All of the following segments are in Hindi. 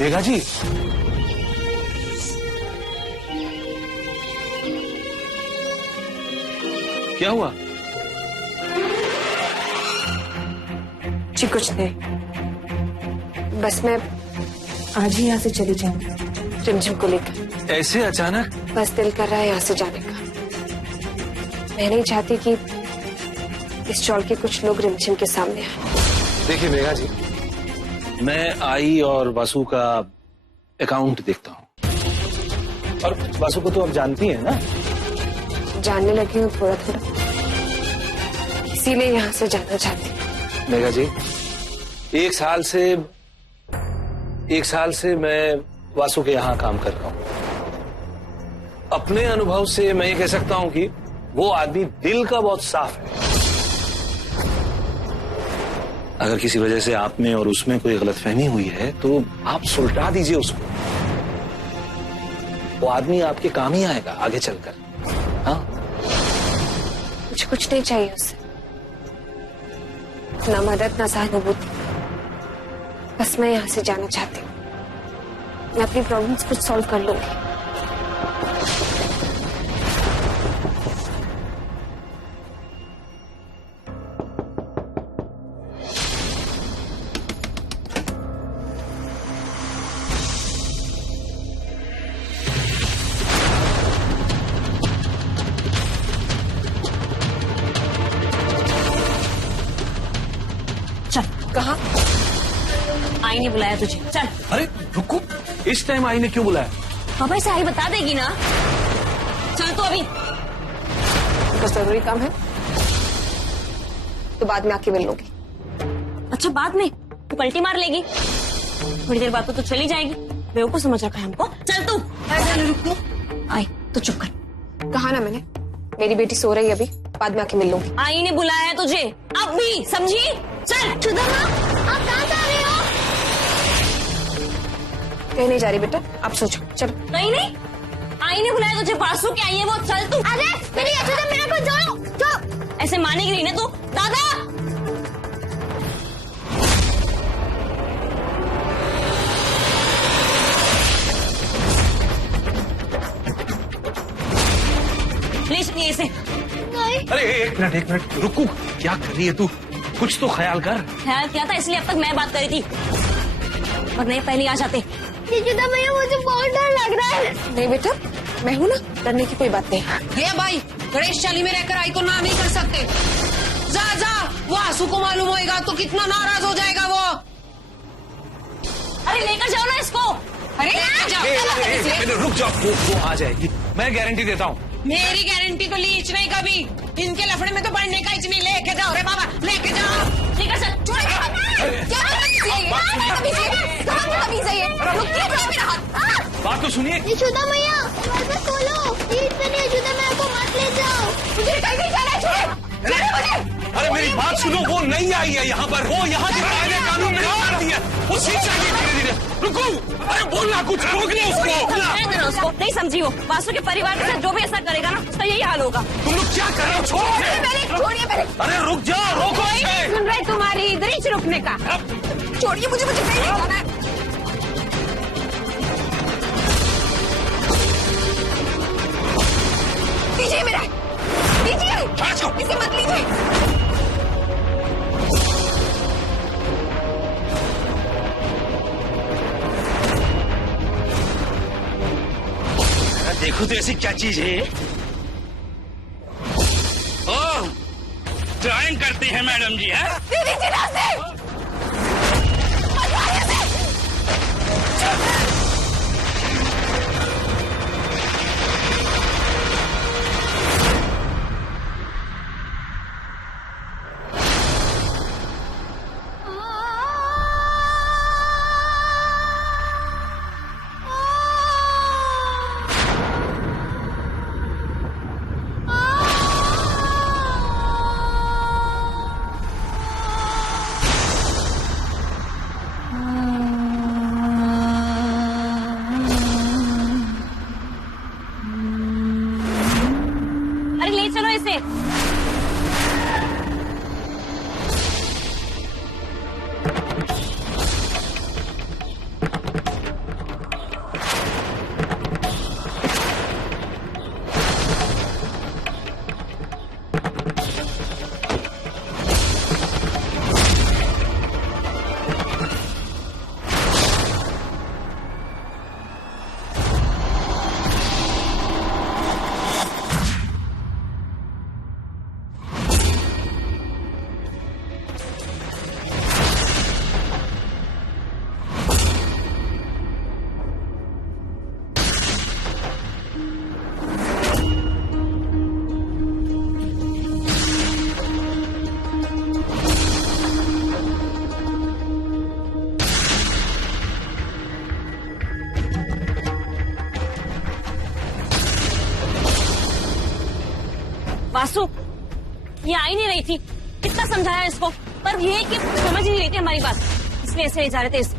मेघा जी, क्या हुआ? जी कुछ नहीं, बस मैं आज ही यहाँ से चली जाऊंगी रिमझिम को लेकर। ऐसे अचानक? बस दिल कर रहा है यहाँ से जाने का। मैं नहीं चाहती कि इस चौल के कुछ लोग रिमझिम के सामने आए। देखिए मेघा जी, मैं आई और वासु का अकाउंट देखता हूँ, और वासु को तो आप जानती हैं ना? जानने लगी हूँ थोड़ा थोड़ा, इसीलिए यहाँ से जाना चाहती हूँ। मेघा जी, एक साल से मैं वासु के यहाँ काम कर रहा हूँ। अपने अनुभव से मैं ये कह सकता हूँ कि वो आदमी दिल का बहुत साफ है। अगर किसी वजह से आप में और उसमें कोई गलतफहमी हुई है तो आप सुलटा दीजिए उसको। वो आदमी आपके काम ही आएगा आगे चलकर। हाँ, मुझे कुछ नहीं चाहिए उससे, ना मदद ना सहानुभूति। बस मैं यहाँ से जाना चाहती हूँ। मैं अपनी प्रॉब्लम्स खुद सॉल्व कर लूंगी। चल। कहाँ? आई ने बुलाया तुझे, चल। अरे रुको, इस टाइम आई ने क्यों बुलाया? पापा इसे आई बता देगी ना। चल तो अभी। कुछ जरूरी काम है तो बाद में आके मिल लूंगी। अच्छा बाद में तू पलटी मार लेगी, थोड़ी देर बाद तो चली जाएगी। बेवकूफ समझ रखा है हमको। चल तू। रुको, आई तो चुप कर। कहा ना मैंने, मेरी बेटी सो रही है अभी, बाद में आके मिल लूंगी। आई ने बुलाया है तुझे, अब भी समझी? चल। सुधा माँ, आप कहाँ जा रहे हो? कहीं नहीं जा रही बेटा, आप सोचो। चलो। कहीं नहीं, आई ने बुलाया तुझे, वासु की आई है वो। चल तू। अरे मेरी यशोदा मेरे को छोड़ो, जो ऐसे मानेगी नहीं ना तू। दादा ले चलिए इसे। अरे एक मिनट रुको, क्या कर रही है तू? कुछ तो ख्याल कर। ख्याल किया था इसलिए अब तक मैं बात करी थी, और नहीं पहले आ जाते। यशोदा भैया मुझे बहुत डर लग रहा है। नहीं बेटा, मैं हूं ना, डरने की कोई बात नहीं। भैया भाई, गणेश चाली में रहकर आई को ना नहीं कर सकते। जा जा, वासु को मालूम होएगा तो कितना नाराज हो जाएगा वो। अरे लेकर जाओ ना इसको। अरे लेकर जाओ। रुक जाओ, वो आ जाएगी, मैं गारंटी देता हूँ। मेरी गारंटी तो लीच नहीं कभी। इनके लफड़े में तो बढ़ने का ही नहीं। लेके जाओ रे बाबा, लेके जाओ। लेकर चल। बात तो सुनिए। यशोदा भैया हमारे पास बोलो, प्लीज मैंने यशोदा मैया को मत ले जाओ। मुझे कहीं नहीं जाना है। अरे मेरी बात सुनो, वो नहीं आई है यहाँ पर, वो यहाँ के कायदे कानून में आ रही है, वो सीख जाएगी धीरे धीरे। रुको, अरे बोलना कुछ, रोकने उसको। नहीं समझी वो, वासु के परिवार के साथ जो भी ऐसा करेगा ना उसका यही हाल होगा। तुम लोग क्या कर रहे हो? छोड़िए। अरे रुक जाओ, रोको इसे। सुन रहे तुम्हारी इधर ही रुकने का। छोड़िए मुझे कहीं नहीं जाना है। दीजिए मेरा, दीजिए, इसे मत लीजिए। देखो तो ऐसी क्या चीज है? ओह, ड्राइंग करती है मैडम जी। है दीजिए ना से। ये आ ही नहीं रही थी। कितना समझाया इसको, पर ये है कि समझ ही नहीं रही थी हमारी बात, इसलिए ऐसे ले जा रहे थे इस।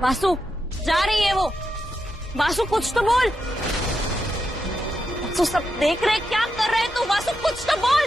वासु जा रही है वो। वासु कुछ तो बोल। वासु सब देख रहे क्या कर रहे तू? वासु कुछ तो बोल।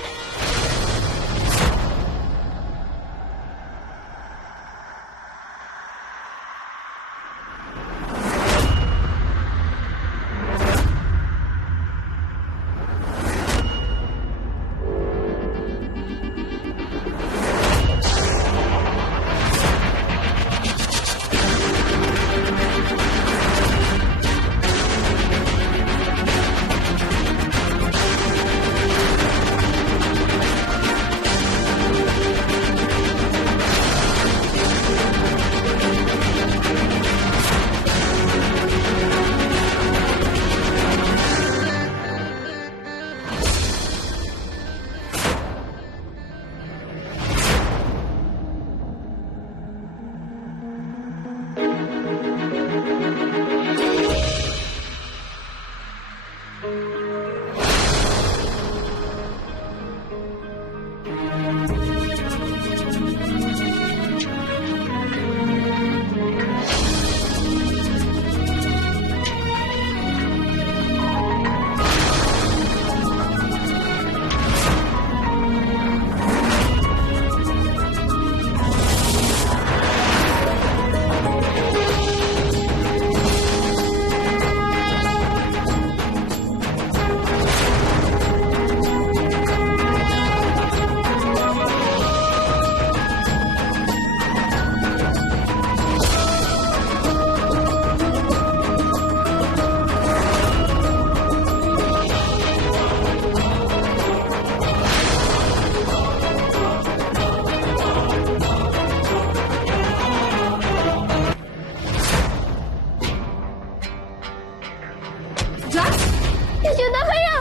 यशोदा भैया,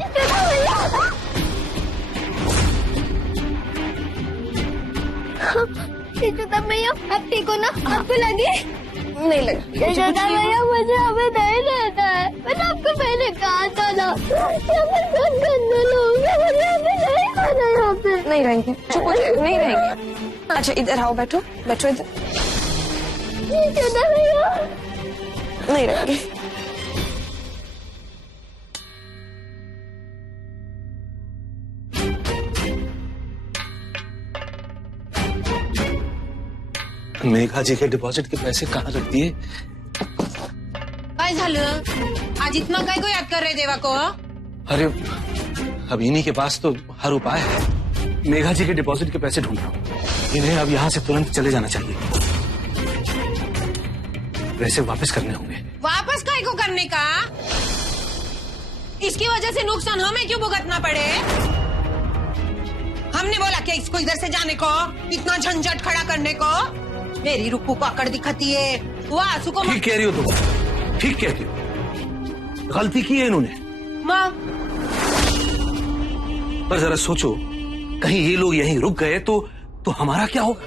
यशोदा भैया। यशोदा भैया, आप ठीक हो ना? आपको लगे? नहीं लगा। यशोदा भैया, मुझे अभी नहीं रहना है। मैंने आपको पहले कहा था ना, यहाँ पर बहुत गंदे लोग हैं, मुझे अभी नहीं खाना यहाँ पे। नहीं रहेंगे, चुप हो जाओ, नहीं रहेंगे। अच्छा इधर आओ, बैठो बैठो इधर। यशोदा भैया, नहीं रहेंगे। मेघा जी के डिपॉजिट के पैसे कहाँ रख दिए? काय झालं? आज इतना काय को याद कर रहे देवा को? अरे अब इन्हीं के पास तो हर उपाय है। मेघा जी के डिपॉजिट के पैसे ढूंढ रहा हूँ। इन्हें अब यहाँ से तुरंत चले जाना चाहिए। पैसे वापस करने होंगे। वापस काय को करने का? इसकी वजह से नुकसान हमें क्यों भुगतना पड़े? हमने बोला क्या इसको इधर से जाने को, इतना झंझट खड़ा करने को? मेरी रुक्कू को अकड़ दिखाती है। वो आंसू को ठीक कह रही हो तुम, ठीक कहती हो। गलती की है इन्होंने। माँ, पर जरा सोचो, कहीं ये लोग यहीं रुक गए तो हमारा क्या होगा?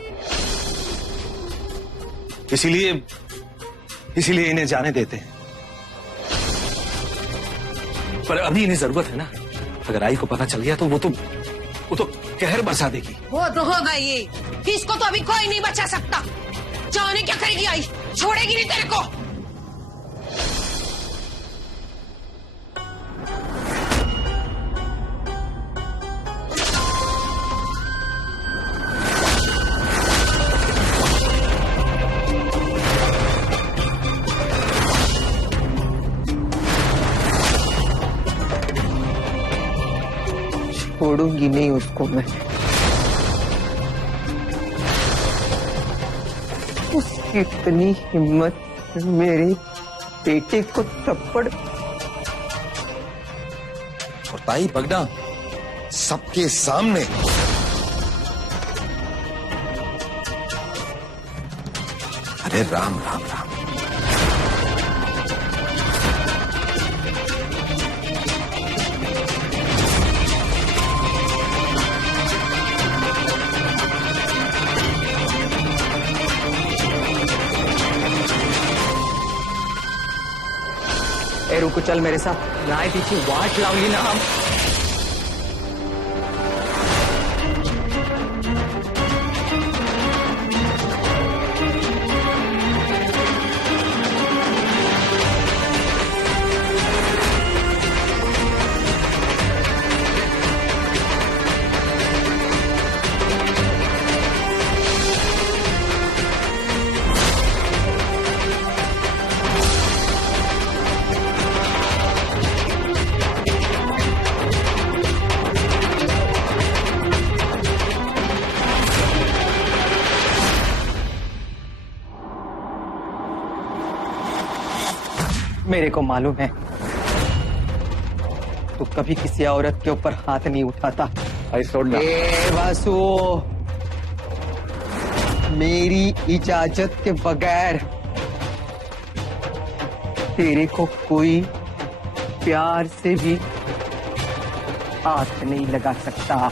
इसीलिए इन्हें जाने देते हैं। पर अभी इन्हें जरूरत है ना। अगर आई को पता चल गया तो वो तो कहर बरसा देगी। वो तो होगा ये। इसको तो अभी कोई नहीं बचा सकता। जाने क्या करेगी आई? छोड़ेगी नहीं तेरे को। छोड़ूंगी नहीं उसको मैं। उसकी इतनी हिम्मत, मेरे बेटे को थप्पड़। और ताई पगड़ा सबके सामने। अरे राम राम राम। ए रुको, चल मेरे साथ। नाय पीछे वाट लावली ना हम। मेरे को मालूम है तू कभी किसी औरत के ऊपर हाथ नहीं उठाता। ए वासु, मेरी इजाजत के बगैर तेरे को कोई प्यार से भी हाथ नहीं लगा सकता।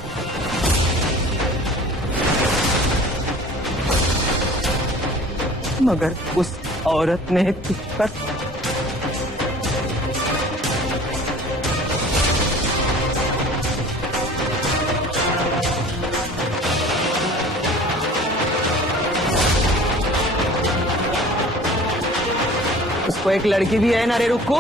मगर उस औरत ने तुझ पर उसको एक लड़की भी है ना रे रुक्को।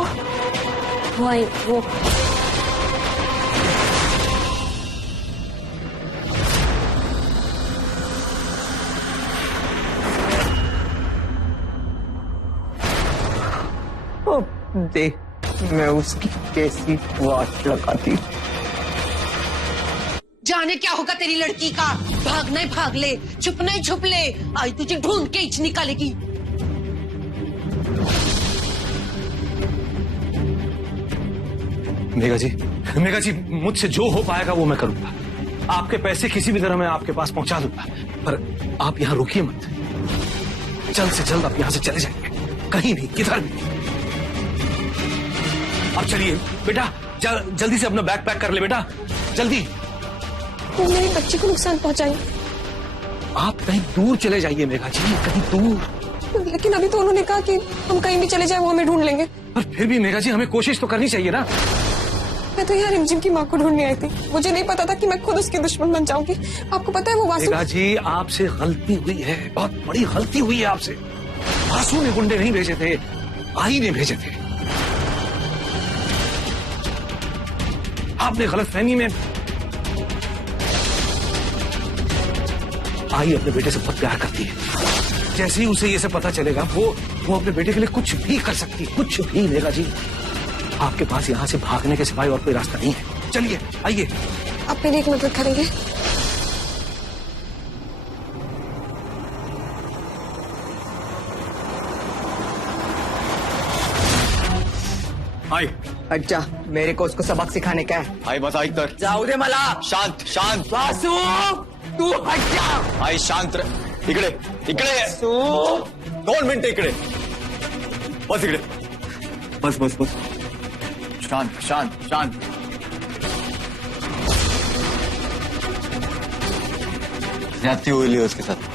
वो देख मैं उसकी कैसी वाट लगाती। जाने क्या होगा तेरी लड़की का। भागना ही भाग ले, छुपना ही छुप ले। आई तुझे ढूंढ के इच निकालेगी। मेघा जी मुझसे जो हो पाएगा वो मैं करूंगा। आपके पैसे किसी भी तरह मैं आपके पास पहुंचा दूंगा। पर आप यहाँ रुकिए मत। जल्द से जल्द आप यहाँ से चले जाइए, कहीं भी, किधर भी। अब चलिए बेटा, जल्दी से अपना बैग पैक कर ले बेटा, जल्दी। वो मेरी बच्ची को नुकसान पहुंचाएंगे। आप कहीं दूर चले जाइए मेघा जी, कहीं दूर। लेकिन अभी तो उन्होंने कहा कि हम कहीं भी चले जाए वो हमें ढूंढ लेंगे। पर फिर भी मेघा जी हमें कोशिश तो करनी चाहिए ना। मैं तो यहाँ रिमझिम की माँ को ढूंढने आई थी, मुझे नहीं पता था कि मैं खुद उसकी दुश्मन बन जाऊंगी। आपको पता है वो वासु। मेघा जी आपसे गलती हुई है, बहुत बड़ी गलती हुई है आपसे। वासु ने गुंडे नहीं भेजे थे, आई ने भेजे थे। आपने गलतफहमी में। आई अपने बेटे से बहुत प्यार करती है। जैसे ही उसे ये सब पता चलेगा वो अपने बेटे के लिए कुछ भी कर सकती है, कुछ भी। मेघा जी आपके पास यहाँ से भागने के सिवाय और कोई रास्ता नहीं है। चलिए आइए। आप मेरी एक मदद करेंगे? आई अच्छा, मेरे को उसको सबक सिखाने का है। आई बस आई तर जाऊ दे मला। शांत शांत वासू तू हट जा। आई शांत इकडे इकडे वासू 2 मिनिटं इकडे बस, इकडे बस बस बस, शांत शांत शांत। ज्यादती हुई है उसके साथ।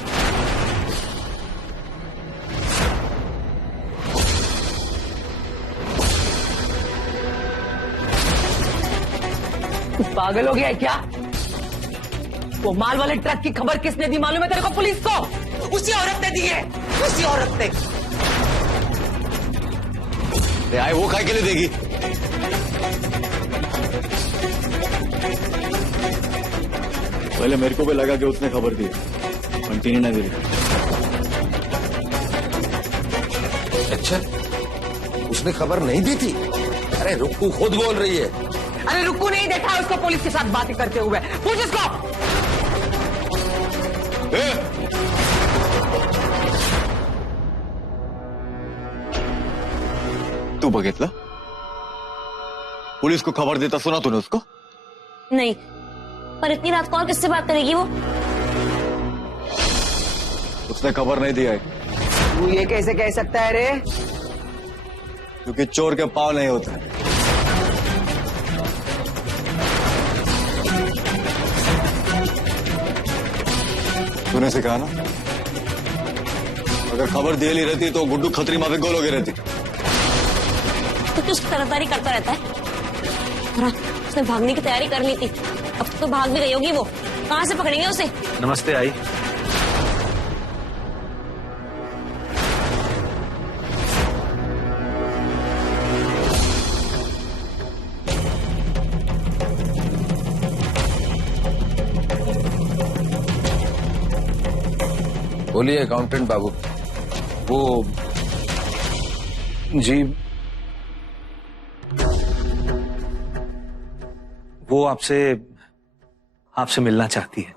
पागल हो गया है क्या? वो माल वाले ट्रक की खबर किसने दी मालूम है तेरे को? पुलिस को। उसी औरत ने दी है, उसी औरत ने। आई वो काय के लिए देगी? पहले मेरे को भी लगा कि उसने खबर दी, कंटिन्यू ना दी। अच्छा, उसने खबर नहीं दी थी? अरे रुक्कू खुद बोल रही है। अरे रुक्कू नहीं देखा उसको पुलिस के साथ बातें करते हुए। पूछ उसको। तू बघितलं? पुलिस को खबर देता सुना तूने उसको? नहीं, पर इतनी रात को और किससे बात करेगी वो? उसने खबर नहीं दिया है। तू ये कैसे कह सकता है रे? क्योंकि चोर के पाँव नहीं होते। तूने सिखाया ना, अगर खबर दे ली रहती तो गुड्डू खतरी माफी गोल हो गई रहती। तो क्यों उसकी तरफदारी करता रहता है? उसने भागने की तैयारी कर ली थी, अब तो भाग भी गई होगी वो। कहाँ से पकड़ेंगे उसे? नमस्ते आई। बोलिए अकाउंटेंट बाबू। वो जी, वो आपसे मिलना चाहती है।